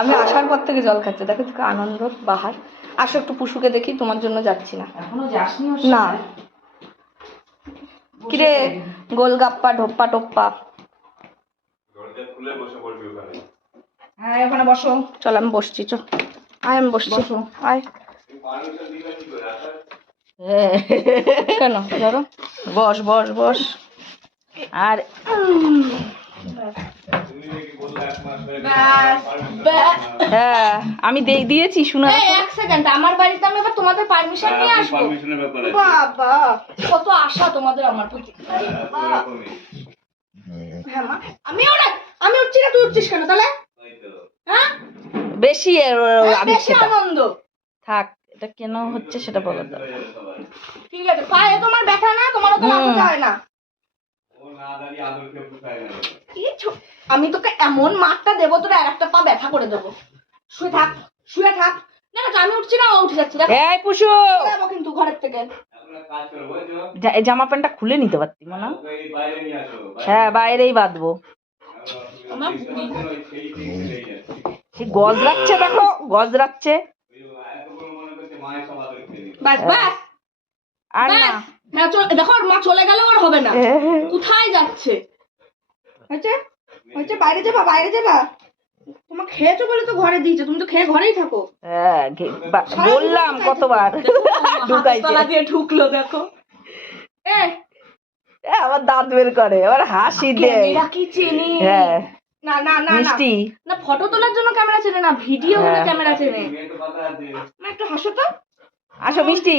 আমি আসার পর থেকে জল খাচ্ছে, দেখো তো আনন্দ বাহার। আসো একটু পুশুকে দেখি, তোমার জন্য যাচ্ছি না। এখনো যাসনি ওর না সাথে? কিরে গোলগাপ্পা ঢোপ্পা টোপ্পা। হ্যাঁ ওখানে বসো। চল আমি বসছি, চল আয় আমি বসছি। বসো। আয় কেন ধরো, বস বস বস। আর হ্যাঁ আমি দিয়েছি শোনা। এক সেকেন্ড, আমার বাড়িতে আমি এবার তোমাদের পারমিশন নিয়ে আসবো। বাবা কত আশা তোমাদের আমার প্রতি। হ্যাঁ মা, আমি উঠছি না, তুই উঠছিস কেন তাহলে? হ্যাঁ বেশি আনন্দ থাক, এটা কেন হচ্ছে সেটা বলো তো। ঠিক আছে, পায়ে তোমার ব্যথা না, তোমারও তো লাগতে হয় না। আমি তোকে এমন মারটা দেবো, তোর আর একটা পা ব্যথা করে দেবো। শুয়ে থাক, শুয়ে থাক। না আমি উঠছি না, ও উঠে যাচ্ছে। এই পুষু যাবো কিন্তু ঘরের থেকে। জামা প্যান্টটা খুলে নিতে পারতি মনে। হ্যাঁ বাইরেই বাঁধবো। সে গজ রাখছে, দেখো গজ রাখছে। বাস বাস আর না, দেখো মা চলে গেল, আর হবে না। কোথায় যাচ্ছে? হয়েছে বাইরে যাবা, বাইরে যাবা। তোমার খেয়েছো বলে তো ঘরে দিয়েছে, তুমি তো খেয়ে ঘরেই থাকো। হ্যাঁ বললাম কতবার। ঢুকাইছে দিয়ে ঢুকলো, দেখো আমার দাঁত বের করে, আবার হাসি দেয়। কি চিনি? হ্যাঁ না না না মিষ্টি না, ফটো তোলার জন্য ক্যামেরা চেনে না, ভিডিও হলে ক্যামেরা চেনে। একটু হাসো তো, আসো মিষ্টি।